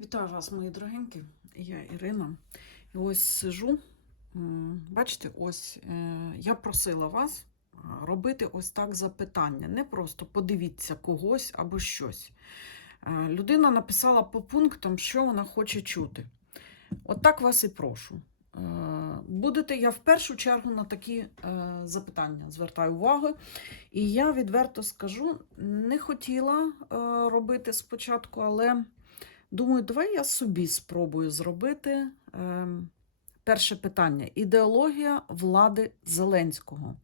Вітаю вас, мої дорогенькі. Я Ірина. І ось сижу. Бачите, ось е, я просила вас робити ось так запитання. Не просто подивіться когось або щось. Е, Людина написала по пунктам, що вона хоче чути. От так вас і прошу. Е, Будете я в першу чергу на такі запитання звертаю увагу. І я відверто скажу, не хотіла робити спочатку, але. Думаю, давай я собі спробую зробити ем, перше питання: ідеологія влади Зеленського.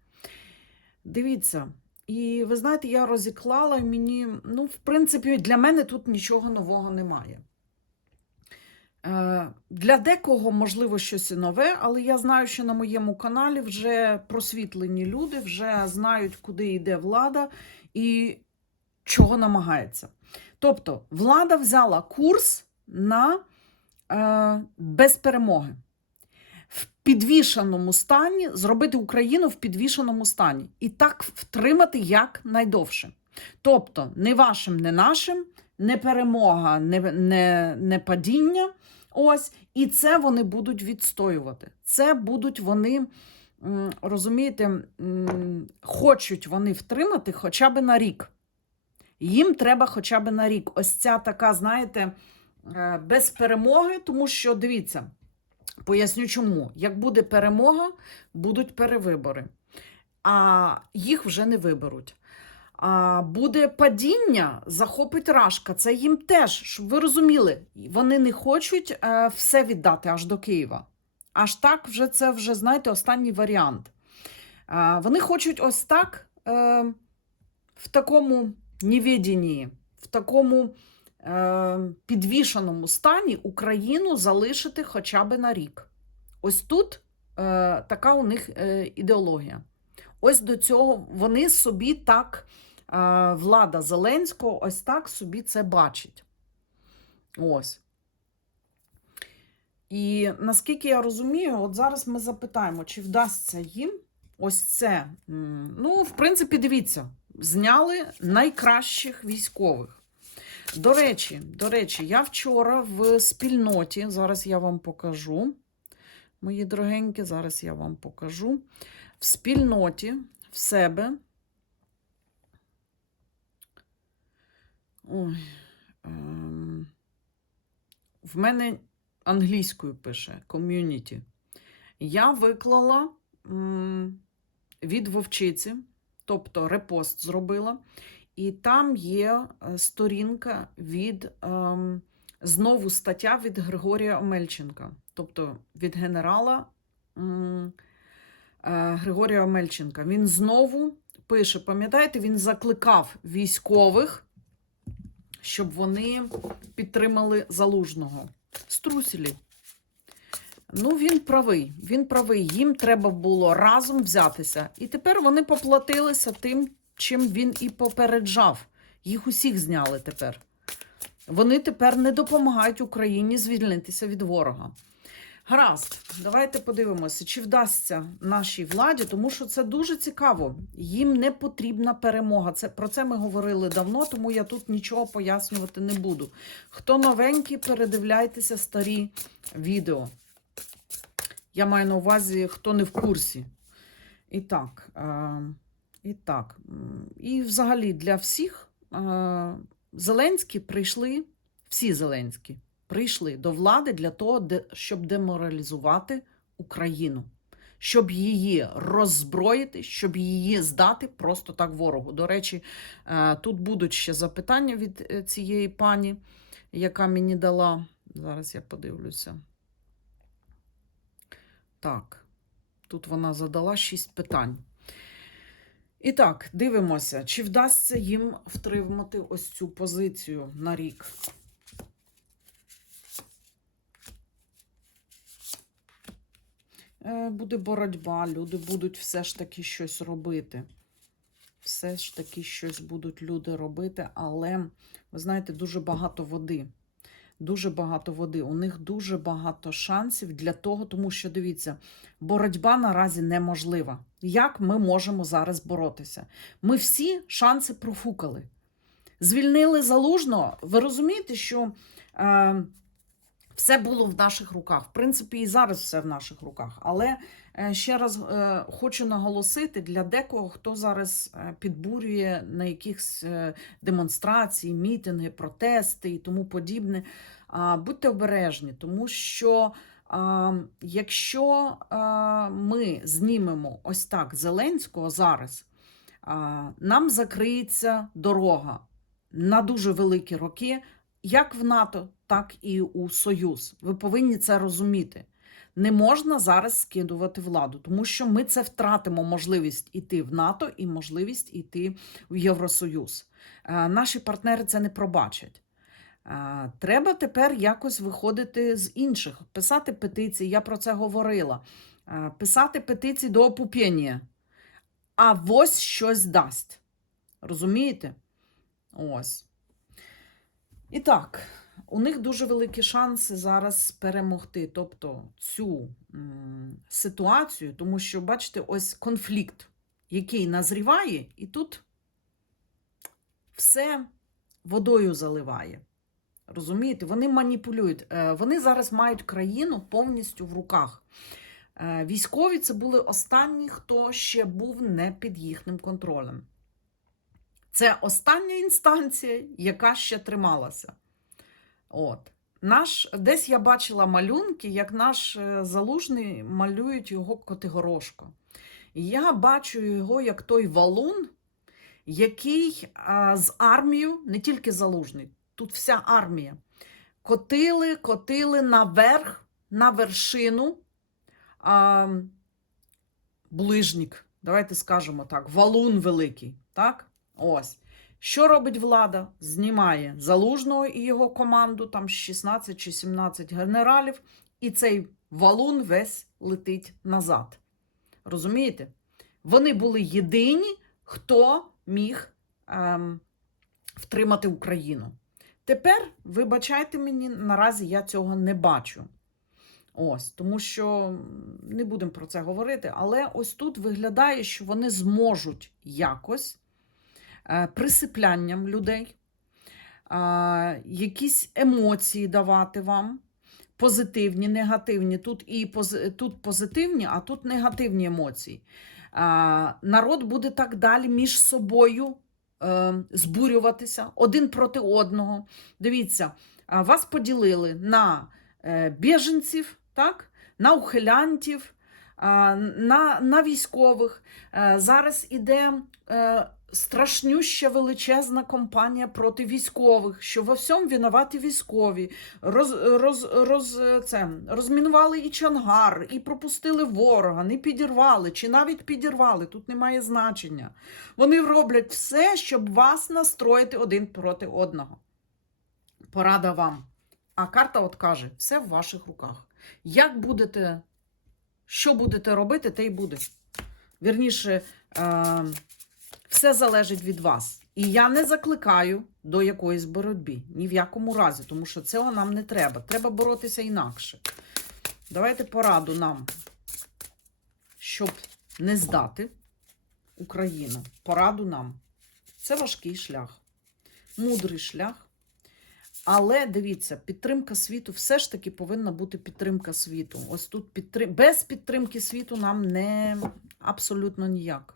Дивіться, і ви знаєте, я розіклала мені, ну, в принципі, для мене тут нічого нового немає. Е, для декого, можливо, щось і нове, але я знаю, що на моєму каналі вже просвітлені люди, вже знають, куди йде влада і чого намагається. Тобто влада взяла курс на е, без перемоги. В підвішеному стані зробити Україну в підвішеному стані. І так втримати як найдовше. Тобто, не вашим, не нашим, не перемога, не, не, не падіння. Ось, і це вони будуть відстоювати. Це будуть вони, розумієте, хочуть вони втримати хоча б на рік. Їм треба хоча б на рік. Ось ця така, знаєте, е, без перемоги, тому що дивіться, поясню чому. Як буде перемога, будуть перевибори, а їх вже не виберуть. А буде падіння, захопить Рашка. Це їм теж, щоб ви розуміли, вони не хочуть е, все віддати аж до Києва. Аж так, вже це вже, знаєте, останній варіант. Е, вони хочуть ось так в такому невіденні, в такому е, підвішеному стані Україну залишити хоча б на рік. Ось тут е, така у них е, ідеологія. Ось до цього вони собі так, е, влада Зеленського, ось так собі це бачить. Ось. І наскільки я розумію, от зараз ми запитаємо, чи вдасться їм ось це. Ну, в принципі, дивіться, зняли найкращих військових. До речі, до речі, я вчора в спільноті, зараз я вам покажу. Мої дорогенькі, зараз я вам покажу. В спільноті в себе. Ой, ем, в мене англійською пише ком'юніті. Я виклала м, від вовчиці, тобто репост зробила, і там є е, сторінка від ем, знову стаття від Григорія Омельченка, тобто від генерала е, Григорія Омельченка. Він знову пише: пам'ятаєте, він закликав військових, щоб вони підтримали залужного. Струсілі. Ну, він правий. Він правий. Їм треба було разом взятися. І тепер вони поплатилися тим, чим він і попереджав. Їх усіх зняли тепер. Вони тепер не допомагають Україні звільнитися від ворога. Гаразд, давайте подивимося, чи вдасться нашій владі, тому що це дуже цікаво. Їм не потрібна перемога. Це про це ми говорили давно, тому я тут нічого пояснювати не буду. Хто новенький, передивляйтеся старі відео. Я маю на увазі, хто не в курсі. І так, і так. І взагалі для всіх Зеленські прийшли, всі Зеленські прийшли до влади для того, щоб деморалізувати Україну, щоб її роззброїти, щоб її здати просто так ворогу. До речі, тут будуть ще запитання від е, цієї пані, яка мені дала. Зараз я подивлюся. Так, тут вона задала шість питань. І так, дивимося, чи вдасться їм втримати ось цю позицію на рік. Е, Буде боротьба, люди будуть все ж таки щось робити. Все ж таки щось будуть люди робити, але, ви знаєте, дуже багато води. Дуже багато води. У них дуже багато шансів для того, тому що дивіться, боротьба наразі неможлива. Як ми можемо зараз боротися? Ми всі шанси профукали. Звільнили залужного. Ви розумієте, що е, все було в наших руках. В принципі, і зараз все в наших руках. Але ще раз е, хочу наголосити для декого, хто зараз е, підбурює на якихось е, демонстрації, мітинги, протести і тому подібне. Будьте обережні, тому що якщо ми знімемо ось так Зеленського зараз, нам закриється дорога на дуже великі роки, як в НАТО, так і у Союз. Ви повинні це розуміти. Не можна зараз скидувати владу, тому що ми це втратимо можливість іти в НАТО і можливість іти в Євросоюз. Е, Наші партнери це не пробачать. Е, Треба тепер якось виходити з інших, писати петиції. Я про це говорила. Е, Писати петиції до опупіння. А ось щось дасть. Розумієте? Ось. І так, у них дуже великі шанси зараз перемогти. Тобто цю ситуацію, тому що, бачите, ось конфлікт, який назріває, і тут все водою заливає. Розумієте, вони маніпулюють. Е, Вони зараз мають країну повністю в руках. Е, Військові це були останні, хто ще був не під їхнім контролем. Це остання інстанція, яка ще трималася. От. Наш, десь я бачила малюнки, як наш е, залужний малюють його Котигорошко. Я бачу його як той валун, який а, з армією, не тільки залужний, тут вся армія, котили, котили наверх, на вершину а, ближнік. Давайте скажемо так, валун великий. Так? Ось. Що робить влада? Знімає залужного і його команду, там 16 чи 17 генералів, і цей валун весь летить назад. Розумієте? Вони були єдині, хто міг ем, втримати Україну. Тепер, вибачайте мені, наразі я цього не бачу. Ось, тому що не будемо про це говорити, але ось тут виглядає, що вони зможуть якось присиплянням людей, е, якісь емоції давати вам. Позитивні, негативні. Тут і пози- тут позитивні, а тут негативні емоції. А, народ буде так далі між собою е, збурюватися один проти одного. Дивіться, вас поділили на е, біженців, так? на ухилянтів, на, на військових. Е, зараз іде е, страшнюща величезна кампанія проти військових, що во всьому винуваті військові. Роз, роз, роз, це, розмінували і Чангар, і пропустили ворога, не підірвали, чи навіть підірвали. Тут немає значення. Вони роблять все, щоб вас настроїти один проти одного. Порада вам. А карта от каже: все в ваших руках. Як будете, що будете робити, те й буде. Вірніше, е, все залежить від вас. І я не закликаю до якоїсь боротьби. Ні в якому разі, тому що цього нам не треба. Треба боротися інакше. Давайте пораду нам, щоб не здати Україну. Пораду нам. Це важкий шлях, мудрий шлях. Але дивіться, підтримка світу все ж таки повинна бути підтримка світу. Ось тут підтрим... без підтримки світу нам не абсолютно ніяк.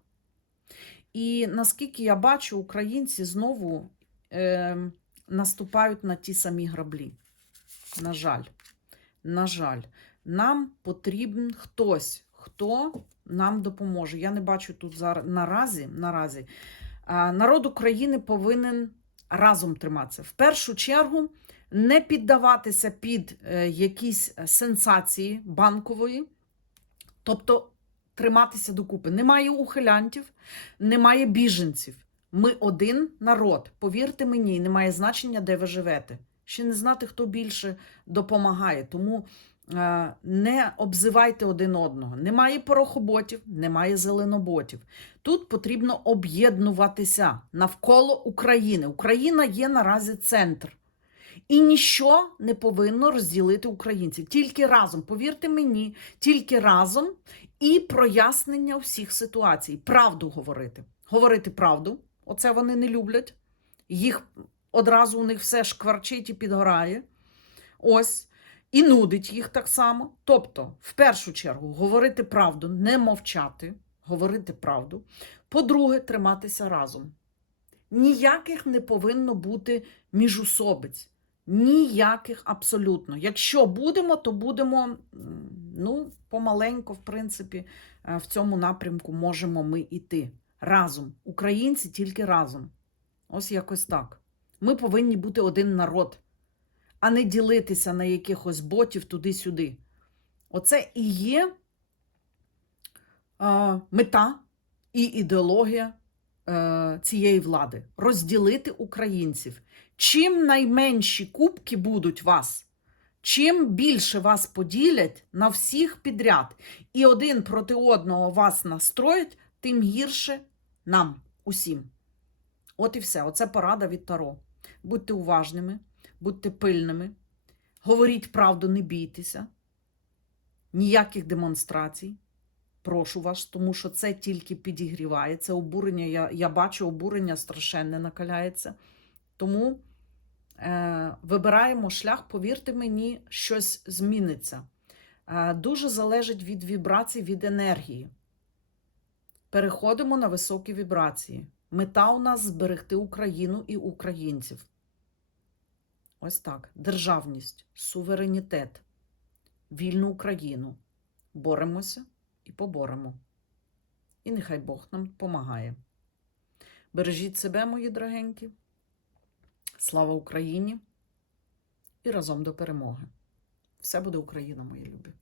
І наскільки я бачу, українці знову е, наступають на ті самі граблі. На жаль, на жаль, нам потрібен хтось, хто нам допоможе. Я не бачу тут зараз наразі. наразі. Народ України повинен разом триматися. В першу чергу не піддаватися під е, якісь сенсації банкової, тобто триматися докупи. Немає ухилянтів, немає біженців. Ми один народ. Повірте мені, немає значення, де ви живете. Ще не знати, хто більше допомагає. Тому е, не обзивайте один одного. Немає порохоботів, немає зеленоботів. Тут потрібно об'єднуватися навколо України. Україна є наразі центр. І ніщо не повинно розділити українців. Тільки разом, повірте мені, тільки разом і прояснення всіх ситуацій. Правду говорити. Говорити правду. Оце вони не люблять. Їх одразу у них все шкварчить і підгорає. Ось. І нудить їх так само. Тобто, в першу чергу, говорити правду, не мовчати, говорити правду. По-друге, триматися разом. Ніяких не повинно бути міжусобиць. Ніяких абсолютно. Якщо будемо, то будемо ну, помаленько, в принципі, е, в цьому напрямку можемо ми йти. Разом. Українці тільки разом. Ось якось так. Ми повинні бути один народ, а не ділитися на якихось ботів туди-сюди. Оце і є е, мета і ідеологія е, цієї влади розділити українців. Чим найменші кубки будуть вас, чим більше вас поділять на всіх підряд, і один проти одного вас настроять, тим гірше нам усім. От і все. Оце порада від Таро. Будьте уважними, будьте пильними, говоріть правду, не бійтеся, ніяких демонстрацій. Прошу вас, тому що це тільки підігріває. Це обурення. Я, я бачу, обурення страшенне накаляється. Тому вибираємо шлях, повірте мені, щось зміниться. Е, дуже залежить від вібрацій, від енергії. Переходимо на високі вібрації. Мета у нас зберегти Україну і українців. Ось так. Державність, суверенітет, вільну Україну. Боремося і поборемо. І нехай Бог нам допомагає. Бережіть себе, мої дорогенькі. Слава Україні! І разом до перемоги! Все буде Україна, мої любі!